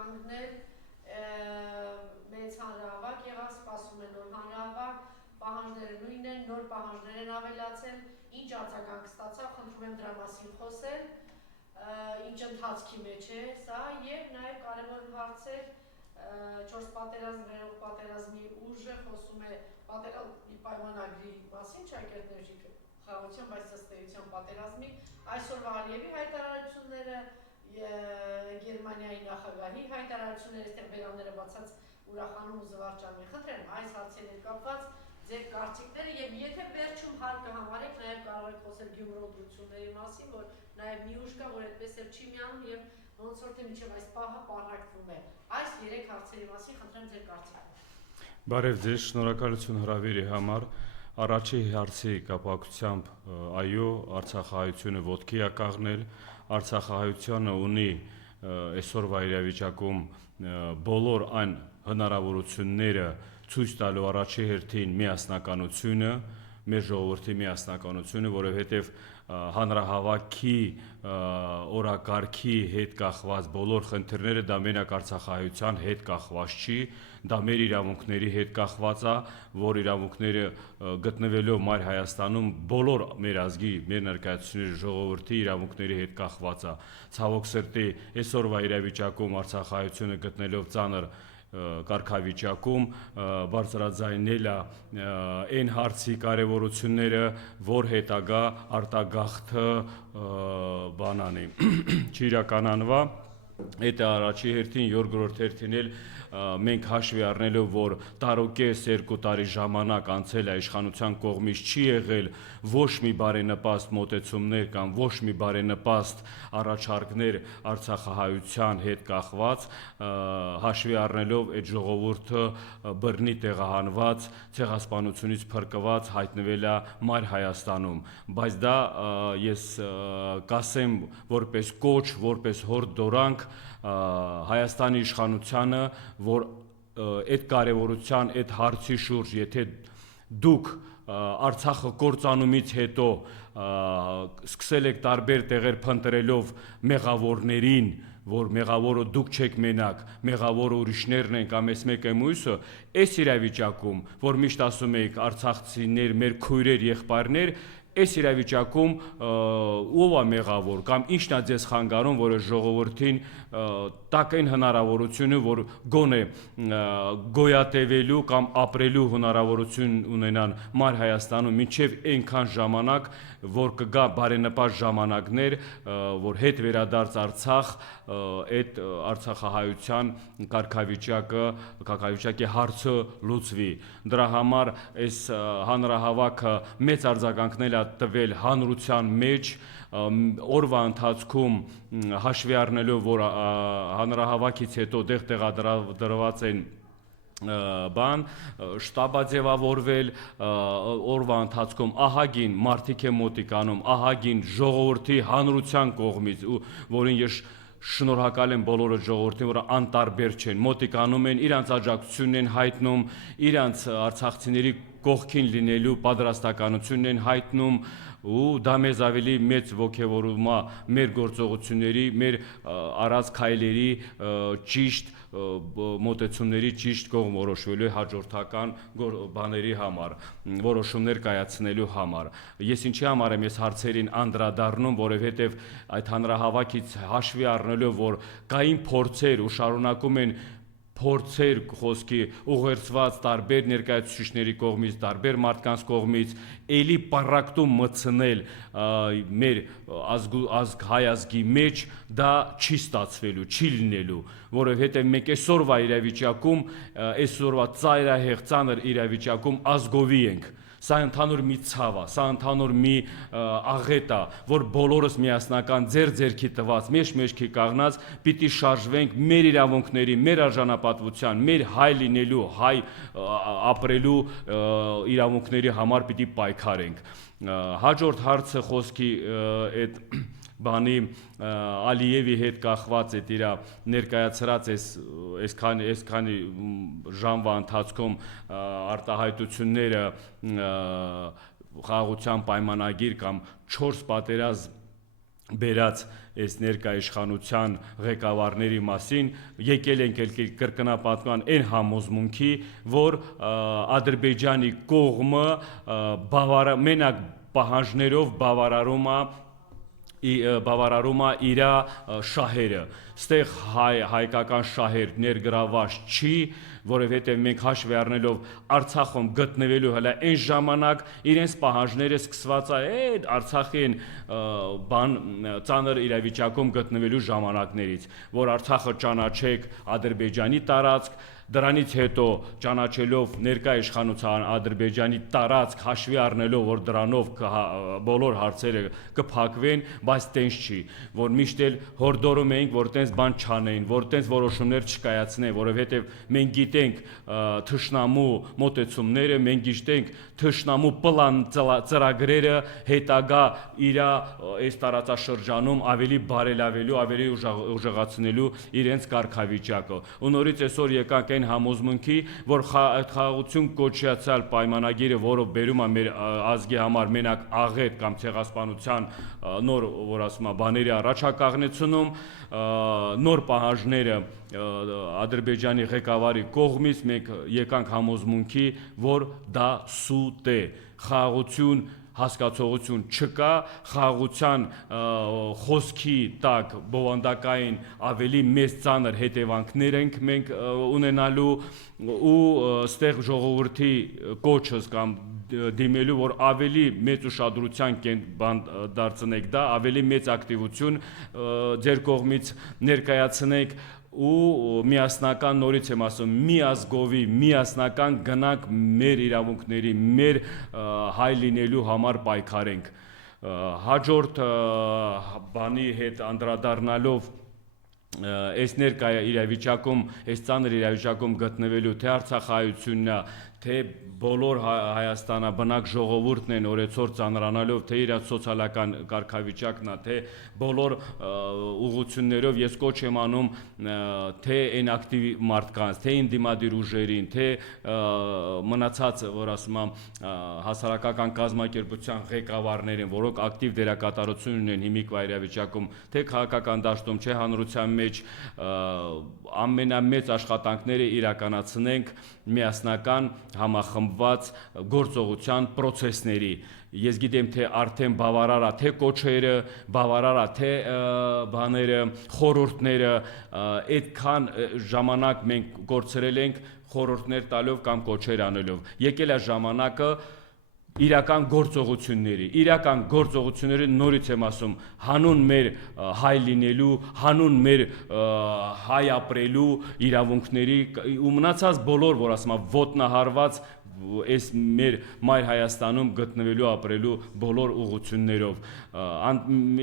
կանգնել մեծ հանրահավաք եղավ, սպասում են նոր հանրահավաք, պահանջները նույնն են, նոր պահանջներ են ավելացել, ինչ արձագանք ստացավ, խնդրում եմ դրա մասին խոսել, ինչ ընթացքի մեջ է սա եւ նաեւ կարեւոր հարցեր 4 պատերազմ վերող պատերազմի ուժը խոսում է պատերազմի պայմանագրի մասին ճակերտների խաղաղության, բայց ըստ էության պատերազմի այսօրվա Ալիևի հայտարարությունները Գերմանիայի նախագահի հայտարարությունները այստեղ բերանները բացած ուրախանում ու զվարճանում են։ Խնդրեմ այս հարցերով կապված ձեր կարծիքները եւ եթե վերջում հարկ համարեք նաեւ կարող եք խոսել Գյումրու ընտրությունների մասին, որ նաեւ մի ուժ կա, որ այդպես էլ չի միանում եւ ոնց որ թե մինչեւ այս պահը պարակվում է։ Այս 3 հարցերի մասին խնդրեմ ձեր կարծիքը։ Բարև ձեզ, շնորհակալություն հրավերի համար։ Առաջի հարցի կապակցությամբ այո, Արցախահայությունը ոտքի է կանգնել, Արցախահայությունը ունի այսօրվա իրավիճակում բոլոր այն հնարավորությունները ցույց տալու առաջի հերթին միասնականությունը, մեր ժողովրդի միասնականությունը, որովհետև հանրահավաքի օրակարգի հետ կախված բոլոր խնդիրները դա մենակ Արցախահայության հետ կախված չի, դա մեր իրավունքների հետ կախված է, որ իրավունքները գտնվելով Մայր Հայաստանում բոլոր մեր ազգի, մեր ներկայացուցիչների ժողովրդի իրավունքների հետ կախված է։ Ցավոք սրտի այսօրվա իրավիճակում Արցախահայությունը գտնելով ծանր կարգավիճակում բարձրաձայնել է այն հարցի կարևորությունները, որ հետագա արտագաղթը բանանի չիրականանվա, այդ առաջի հերթին, երկրորդ հերթին էլ մենք հաշվի առնելով, որ տարուկես 2 տարի ժամանակ անցել է իշխանության կողմից չի եղել ոչ մի բարենպաստ մոտեցումներ կամ ոչ մի բարենպաստ առաջարկներ Արցախահայության հետ կախված, հաշվի առնելով այդ ժողովուրդը բռնի տեղահանված, ցեղասպանությունից փրկված հայտնվել է Մայր Հայաստանում, բայց դա ես կասեմ որպես կոչ, որպես հորդորանք Հայաստանի իշխանությանը, որ այդ կարևորության, այդ հարցի շուրջ, եթե դուք Արցախը կործանումից հետո սկսել եք տարբեր տեղեր փնտրելով մեղավորներին, որ մեղավորը դուք չեք մենակ, մեղավորը ուրիշներն են կամ այս մեկը մյուսը, այս իրավիճակում, որ միշտ ասում եք արցախցիներ, մեր քույրեր, եղբայրներ, այս իրավիճակում ով է մեղավոր կամ ինչն է ձեզ խանգարում, որ ժողովրդին տակ այն հնարավորությունը, որ գոնե գոյատևելու կամ ապրելու հնարավորություն ունենան Մայր Հայաստանում մինչև այնքան ժամանակ, որ կգա բարենպաստ ժամանակներ, որ հետ վերադարձ Արցախ այդ Արցախահայության կարգավիճակի հարցը լուծվի։ Դրա համար այս հանրահավաքը մեծ արձագանքներ է տվել հանրության մեջ, օրվա ընթացքում հաշվի առնելով, որ հանրահավաքից հետո տեղադրված են շտաբ է ձևավորվել, օրվա ընթացքում ահագին մարդիկ է մոտիկանում, ահագին ժողովրդի հանրության կողմից, որին ես շնորհակալ եմ բոլորը ժողովրդին, որ անտարբեր չեն, մոտիկանում են, իրանց աջակցությունն են հայտնում, իրանց արցախցիների կողքին լինելու պատրաստականությունն են հայտնում, ու դա մեզ ավելի մեծ ոգևորում է մեր գործողությունների, մեր արած քայլերի ճիշտ մոտեցումների ճիշտ կողմ որոշվելու հաջորդական բաների համար, որոշումներ կայացնելու համար։ Ես ինչի համար եմ ես հարցերին անդրադառնում, որովհետև այդ հանրահավաքից հաշվի առնելով, որ կային փորձեր ու շարունակում են փորձեր խոսքի ուղերձված տարբեր ներկայացուցիչների կողմից, տարբեր մարդկանց կողմից, էլի պարակտում մտցնել մեր հայ ազգի մեջ, դա չի ստացվելու, չի լինելու, որովհետև մենք այսօրվա իրավիճակում, այսօրվա ծայրահեղ ծանր իրավիճակում ազգովի ենք։ Սա ընդհանուր մի ցավ է, սա ընդհանուր մի աղետ է, որ բոլորս միասնական ձեր-ձերքի տված, մեջքի կաղնած պիտի շարժվենք մեր իրավունքների, մեր արժանապատվության, մեր հայ լինելու, հայ ապրելու իրավունքների համար պիտի պայքարենք։ Հաջորդ հարցը խոսքի այդ բանի Ալիևի հետ կախված է իր ներկայացրած այսքանի ժամվա ընթացքում արտահայտությունները խաղաղության պայմանագիր կամ 4 պատերազմ բերած այս ներկա իշխանության ղեկավարների մասին եկել ենք կրկնապատման այն համոզմունքի, որ Ադրբեջանի կողմը մենակ պահանջներով բավարարում է իր շահերը, ստեղ հայկական շահեր ներգրաված չի, որովհետև մենք հաշվի առնելով Արցախում գտնվելու հələ այն ժամանակ իրենց պահանջները սկսված է Արցախին ծանր իրավիճակում գտնվելու ժամանակներից, որ Արցախը ճանաչեք Ադրբեջանի տարածք, դրանից հետո ճանաչելով ներկա իշխանության Ադրբեջանի տարածք, հաշվի առնելով, որ դրանով բոլոր հարցերը կփակվեն, բայց տենց չի, որ միշտ էլ հորդորում էինք, որ տենց բան չանեն, որ տենց որոշումներ չկայացնեն, որովհետև մենք գիտենք թշնամու մոտեցումները, մենք գիտենք թշնամու պլան ծրագրերը հետագա իր այս տարածաշրջանում ավելի բարելավելու, ավելի ուժեղացնելու իրենց կարգավիճակը։ Ու նորից այսօր եկանք այն համոզմունքի, որ խաղաղություն կոչյացյալ պայմանագիրը, որը բերում է մեր ազգի համար մենակ աղետ կամ ցեղասպանության նոր, որ ասում է, բաների առաջ է կանգնեցնում, նոր պահանջները Ադրբեջանի ղեկավարի կողմից մենք եկանք համոզմունքի, որ դա սուտ է, խաղաղություն հասկացողություն չկա, խաղաղության խոսքի տակ բովանդակային ավելի մեծ ծանր հետևանքներ ենք մենք ունենալու ու ստեղ ժողովրդի կոչս կամ դիմելու, որ ավելի մեծ ուշադրության դարձնեք դա, ավելի մեծ ակտիվություն ձեր կողմից ներկայացնեք ու միասնական, նորից եմ ասում, միազգովի, միասնական գնանք մեր իրավունքների, մեր հայ լինելու համար պայքարենք։ Հաջորդ բանի հետ անդրադառնալով այս ներկա իրավիճակում, այս ծանր իրավիճակում գտնվելու թե արցախայությունն է, թե բոլոր Հայաստանաբնակ ժողովուրդն են օրեցօր ծանրանալով, թե իր սոցիալական կարգավիճակն է, թե բոլոր ուղղություններով ես կոչ եմ անում թե այն ակտիվ մարդկանց, թե ընդդիմադիր ուժերին, թե մնացած, որ ասում եմ, հասարակական կազմակերպության ղեկավարներին, որոնք ակտիվ դերակատարություն ունեն հիմիկվա իրավիճակում, թե քաղաքական դաշտում, թե հանրության մեջ ամենամեծ աշխատանքները իրականացնենք միասնական համախմբված գործողության պրոցեսների։ Ես գիտեմ, թե արդեն բավարար է թե կոչերը, բավարար է թե բաները, խորհուրդները, այդքան ժամանակ մենք կորցրել ենք խորհուրդներ տալով կամ կոչեր անելով։ Եկել է ժամանակը իրական գործողությունների նորից եմ ասում, հանուն մեր հայ լինելու, հանուն մեր հայ ապրելու իրավունքների ու մնացած բոլոր, որ ասում եմ, ոտնահարված այս մեր մայր Հայաստանում գտնվելու ապրելու բոլոր ուղղություններով։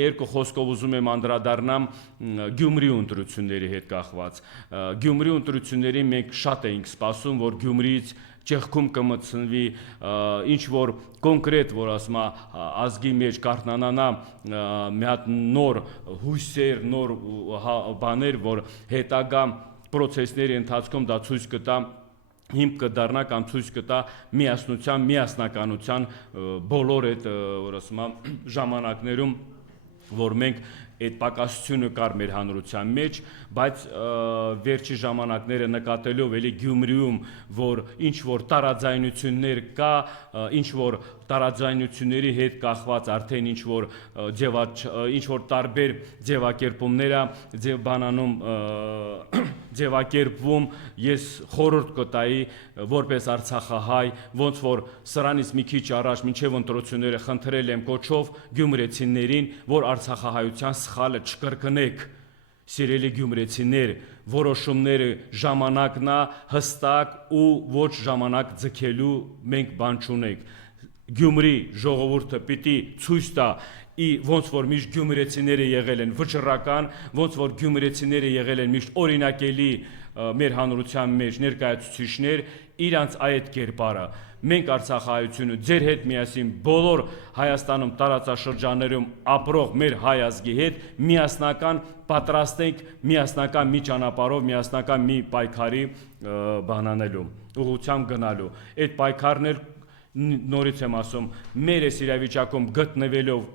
Երկու խոսքով ուզում եմ անդրադառնամ Գյումրի ընտրությունների հետ կախված։ Գյումրի ընտրությունների մենք շատ էինք սպասում, որ Գյումրիից ճեղքում կմտցնվի ինչ որ կոնկրետ, որ ասում է, ազգի մեջ կարթնանա մի հատ նոր հույսեր, նոր բաներ, որ հետագա պրոցեսների ընթացքում դա ցույց կտա, հիմք կդառնա կամ ցույց կտա միասնության, միասնականության բոլոր այդ, որ ասում է, ժամանակներում, որ մենք այդ պակասությունը կար մեր հանրության մեջ, բայց վերջի ժամանակները նկատելով էլի Գյումրիում, որ ինչ որ տարաձայնություններ կա, ինչ որ տարաձայնությունների հետ կախված արդեն ինչ որ տարբեր ձևակերպումներ է բանանում ձևակերպվում, ես խորհուրդ կտայի որպես արցախահայ, ոնց որ սրանից մի քիչ առաջ մինչև ընտրությունները խնդրել եմ կոչով գյումրեցիներին, որ արցախահայության սխալը չկրկնեք, սիրելի գյումրեցիներ, որոշումները ժամանակն է հստակ ու ոչ ժամանակ ձգելու մենք բան չունենք։ Գյումրի ժողովուրդը պիտի ցույց տա ոնց որ միշտ գյումրեցիները եղել են վճռական, ոնց որ գյումրեցիները եղել են միշտ օրինակելի մեր հանրության մեջ ներկայացուցիչներ, իրանց այդ կերպարը։ Մենք արցախահայությունը ձեր հետ միասին բոլոր Հայաստանում տարածաշրջաններում ապրող մեր հայ ազգի հետ միասնական պատրաստ ենք միասնական մի ճանապարհով, միասնական մի պայքարի բանանելու, ուղղությամբ գնալու։ Այդ պայքարն էլ նորից եմ ասում, մեր այս իրավիճակում գտնվելով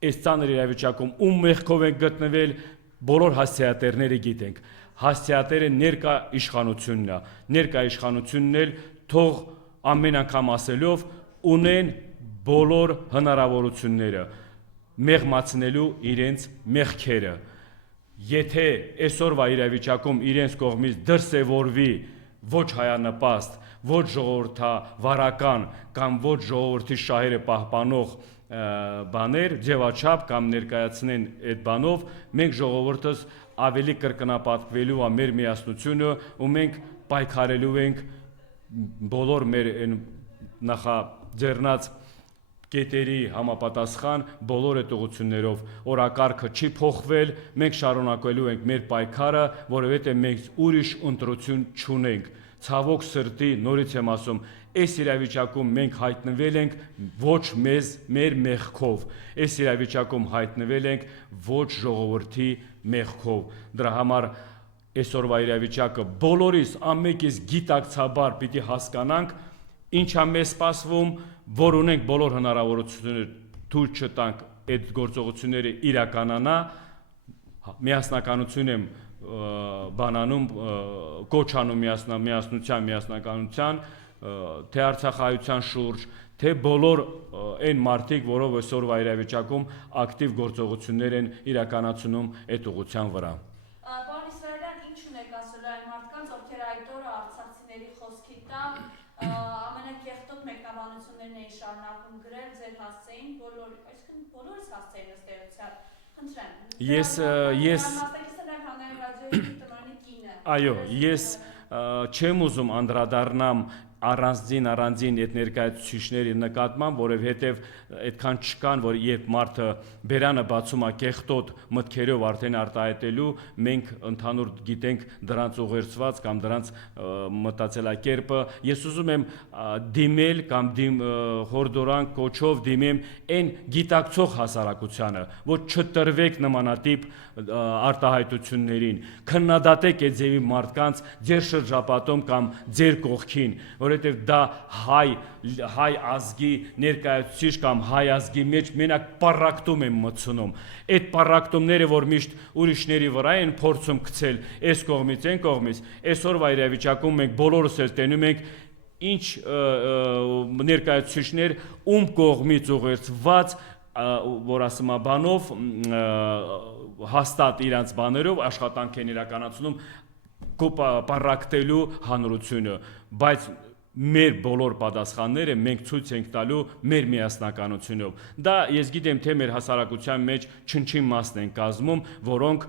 այս ծանր իրավիճակում ում մեղքով ենք գտնվել, բոլոր հասցեատերները գիտենք։ Հասցեատերը ներկա իշխանությունն է, ներկա իշխանությունն էլ թող ամեն անգամ ասելով ունեն բոլոր հնարավորությունները մեղմացնելու իրենց մեղքերը։ Եթե այսօրվա իրավիճակում իրենց կողմից դրսևորվի ոչ հայանպաստ, ոչ ժողովրդավարական կամ ոչ ժողովրդի շահերը պահպանող բաներ, ձևաչափ կամ ներկայացնեն այդ բանով, մենք ժողովուրդս ավելի կրկնապատկվելու է մեր միասնությունը ու մենք պայքարելու ենք բոլոր մեր նախաձեռնած կետերի համապատասխան բոլոր այդ ուղղություններով օրակարգը չի փոխվել, մենք շարունակելու ենք մեր պայքարը, որովհետև մենք ուրիշ ընտրություն չունենք։ Ցավոք սրտի, նորից եմ ասում, այս իրավիճակում մենք հայտնվել ենք ոչ մեր մեղքով, այս իրավիճակում հայտնվել ենք ոչ ժողովրդի մեղքով։ Դրա համար այսօրվա իրավիճակը բոլորիս ամենից գիտակցաբար պիտի հասկանանք, ինչա մեզ սպասվում, որ ունենք բոլոր հնարավորությունները թույլ չտանք այդ գործողությունները իրականանա, միասնականություն եմ բանանում, կոչանում միասնականության, թե արցախահայության շուրջ, թե բոլոր այն մարդիկ, որով այսօրվա իրավիճակում ակտիվ գործողություններ են իրականացնում այդ ուղղության վրա։ Պարոն Իսրայելյան, ինչ ունեք ասել այն մարդկանց, ովքեր այդ օրը արցախցիների խոսքի տակ ամենակեղտոտ մեկնաբանություններն էին շարունակում գրել ձեր հասցեին, բոլորս հասցեին ըստ էության, խնդրեմ։ Այո, ես չեմ ուզում անդրադառնամ առանձին այդ ներկայացուցիչների նկատմամբ, որովհետև այդքան չկան, որ երբ մարդը բերանը բացում է կեղտոտ մտքերով արդեն արտահայտելու, մենք ընդհանուր գիտենք դրանց ուղերձված կամ դրանց մտածելակերպը։ Ես ուզում եմ դիմել կամ հորդորանք կոչով դիմեմ այն գիտակցող հասարակությանը, որ չտրվեք նմանատիպ արտահայտություններին, քննադատեք այդ ձևի մարդկանց ձեր շրջապատում կամ ձեր կողքին, որովհետև դա հայ ազգի ներկայացուցիչ կամ հայ ազգի մեջ մենակ պառակտում են մտցնում։ Այդ պառակտումները, որ միշտ ուրիշների վրա են փորձում գցել այս կողմից, այն կողմից, այսօրվա իրավիճակում մենք բոլորս էլ տենում ենք ինչ ներկայացուցիչներ ում կողմից ուղերձված, որ ասում է բանով հաստատ իրանց բաներով աշխատանք են իրականացնում պառակտելու հանրությունը, բայց մեր բոլոր պատասխանները մենք ցույց ենք տալու մեր միասնականությունով։ Դա ես գիտեմ, թե մեր հասարակության մեջ չնչին մասն են կազմում, որոնք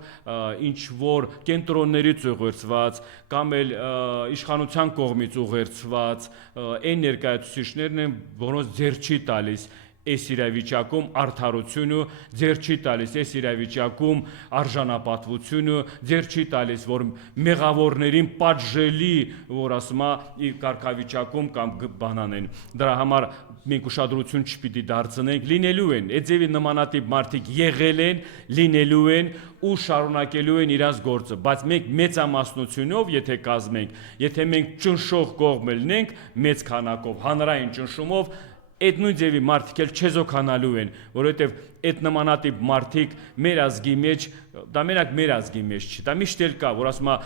ինչ որ կենտրոններից ուղերձված կամ էլ իշխանության կողմից ուղերձված այն ներկայացուցիչներն են, որոնց ձեռ չի տալիս այս իրավիճակում արդարությունը, ձեռ չի տալիս այս իրավիճակում արժանապատվությունը, ձեռ չի տալիս, որ մեղավորներին պատժելի, որ ասում է կարգավիճակում կամ բանանեն։ Դրա համար մենք ուշադրություն չպիտի դարձնենք, լինելու են, այդ ձևի նմանատիպ մարդիկ եղել են, լինելու են ու շարունակելու են իրենց գործը, բայց մենք մեծամասնությունով եթե կազմենք, եթե մենք ճնշող կողմ լինենք մեծ քանակով, հանրային ճնշումով, այդ նույն ձևի մարդիկ էլ չեզոքանալու են, որովհետև այդ նմանատիպ մարդիկ մեր ազգի մեջ, դա մենակ մեր ազգի մեջ չի, դա միշտ էլ կա, որ ասում է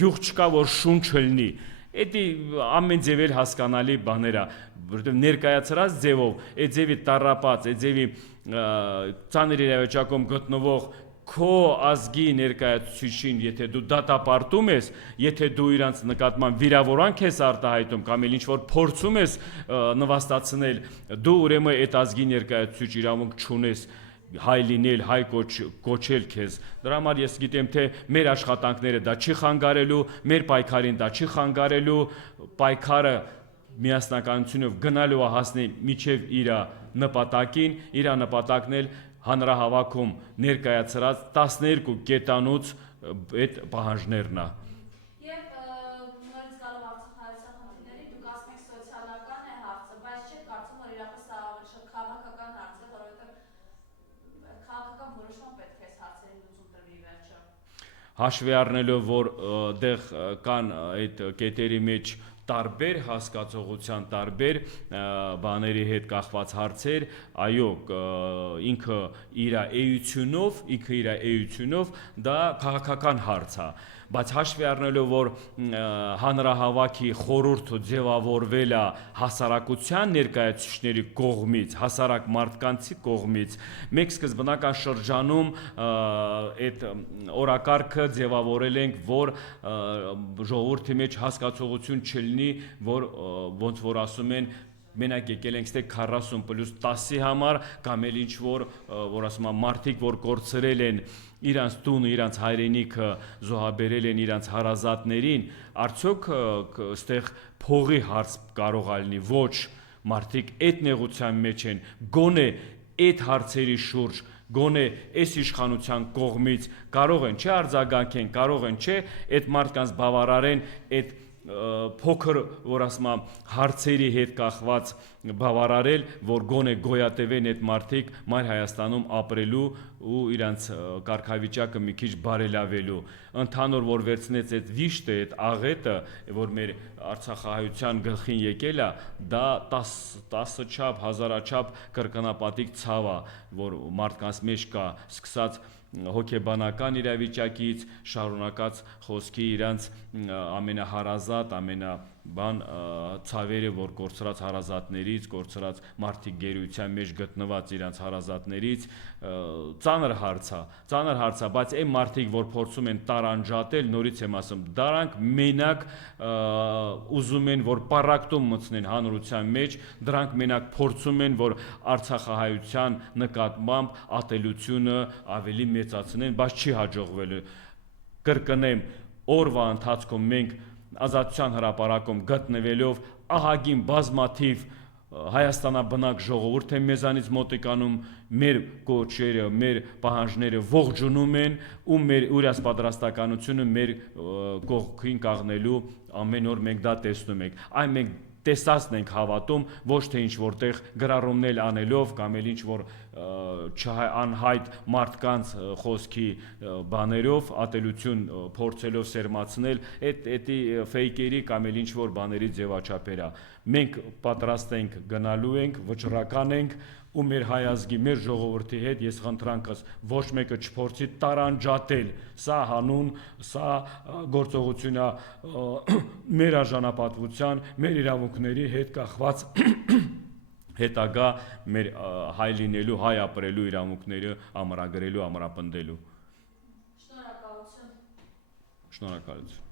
գյուղ չկա, որ շունչ լինի, դա ամեն ձև էլ հասկանալի բաներ է, որովհետև ներկայացրած ձևով, այդ ձևի տառապած, այդ ձևի ծանր իրավիճակում գտնվող քո ազգի ներկայացուցիչին, եթե դու դատապարտում ես, եթե դու իրանց նկատմամբ վիրավորանք ես արտահայտում կամ էլ ինչ-որ փորձում ես նվաստացնել, դու ուրեմն այդ ազգի ներկայացուցիչ իրավունք չունես հայ լինել, հայ կոչել քեզ։ Դրա համար ես գիտեմ, թե մեր աշխատանքները դա չի խանգարելու, մեր պայքարին դա չի խանգարելու, պայքարը միասնականությունով գնալու է հասնել մինչև իր նպատակին, իր նպատակն էլ հանրահավաքում ներկայացրած 12 կետանոց այդ պահանջներն է։ Եվ նորից գալով արցախահայության խնդիրների, դուք ասում եք սոցիալական է հարցը, բայց չեք կարծում, որ իրապես սա ավելի շատ քաղաքական հարց է, որովհետև քաղաքական որոշում պետք է այս հարցերի լուծում տրվի վերջը։ Հաշվի առնելով, որ դեղ կան այդ կետերի մեջ տարբեր հասկացողության, տարբեր բաների հետ կախված հարցեր, այո, ինքը իր էությունով դա քաղաքական հարց է, բայց հաշվի առնելով, որ հանրահավաքի խորհուրդը ձևավորվել է հասարակության ներկայացուցիչների կողմից, հասարակ մարդկանցի կողմից, մենք սկզբնական շրջանում այդ օրակարգը ձևավորել ենք, որ ժողովրդի մեջ հասկացողություն չլինի, որ ոնց որ ասում են, մենակ եկել ենք ստե 40+10-ի համար, կամ էլ ինչ որ ասում եմ մարդիկ, որ կորցրել են իրանց տունը, իրանց հայրենիքը, զոհաբերել են իրանց հարազատներին, արդյոք ստեղ փողի հարց կարող է լինի, ոչ, մարդիկ այդ նեղության մեջ են, գոնե այդ հարցերի շուրջ, գոնե այս իշխանության կողմից կարող են չէ արձագանքեն, կարող են չէ այդ մարդկանց բավարարեն այդ փոքր, որ ասում եմ, հարցերի հետ կախված բավարարել, որ գոնե գոյատևեն այդ մարդիկ մայր Հայաստանում ապրելու ու իրանց կարգավիճակը մի քիչ բարելավելու, ընդհանուր որ վերցնեց այդ վիշտը, այդ աղետը, որ մեր արցախահայության գլխին եկել է, դա 10 չափ, հազարաչափ կրկնապատիկ ցավ է, որ մարդկանց մեջ կա, սկսած հոգեբանական իրավիճակից, շարունակած խոսքի իրանց ամենահարազատ, ամենաբան ցավերը, որ կորցրած հարազատներից, կորցրած մարդիկ գերության մեջ գտնված իրանց հարազատներից, ծանր հարց է, բայց այն մարդիկ, որ փորձում են տարանջատել, նորից եմ ասում, դրանք մենակ ուզում են, որ պառակտում մտցնեն հանրության մեջ, դրանք մենակ փորձում են, որ արցախահայության նկատմամբ ատելությունը ավելի մեծացնեն, բայց չի հաջողվելու։ Կրկնեմ, օրվա ընթացքում մենք Ազատության հրապարակում գտնվելով ահագին բազմաթիվ Հայաստանաբնակ ժողովուրդ է մեզանից մոտիկանում, մեր կոչերը, մեր պահանջները ողջունում են ու մեր ուրաց պատրաստականությունը մեր կողքին կաղնելու ամեն օր մենք դա տեսնում ենք, այն մենք տեսածն ենք հավատում, ոչ թե ինչ որտեղ գրառումներ անելով կամ էլ ինչ որ անհայտ մարդկանց խոսքի բաներով ատելություն փորձելով սերմացնել, այդ ֆեյքերի կամ էլ ինչ որ բաների ձևաչափեր է։ Մենք պատրաստ ենք գնալու ենք, վճռական ենք ու մեր հայ ազգի, մեր ժողովրդի հետ ես խնդրանքս ոչ մեկը չփորձի տարանջատել, սա հանուն, սա գործողություն է մեր արժանապատվության, մեր իրավունքների հետ կախված հետագա մեր հայ լինելու, հայ ապրելու իրավունքները ամրագրելու, ամրապնդելու։ Շնորհակալություն։ Շնորհակալություն։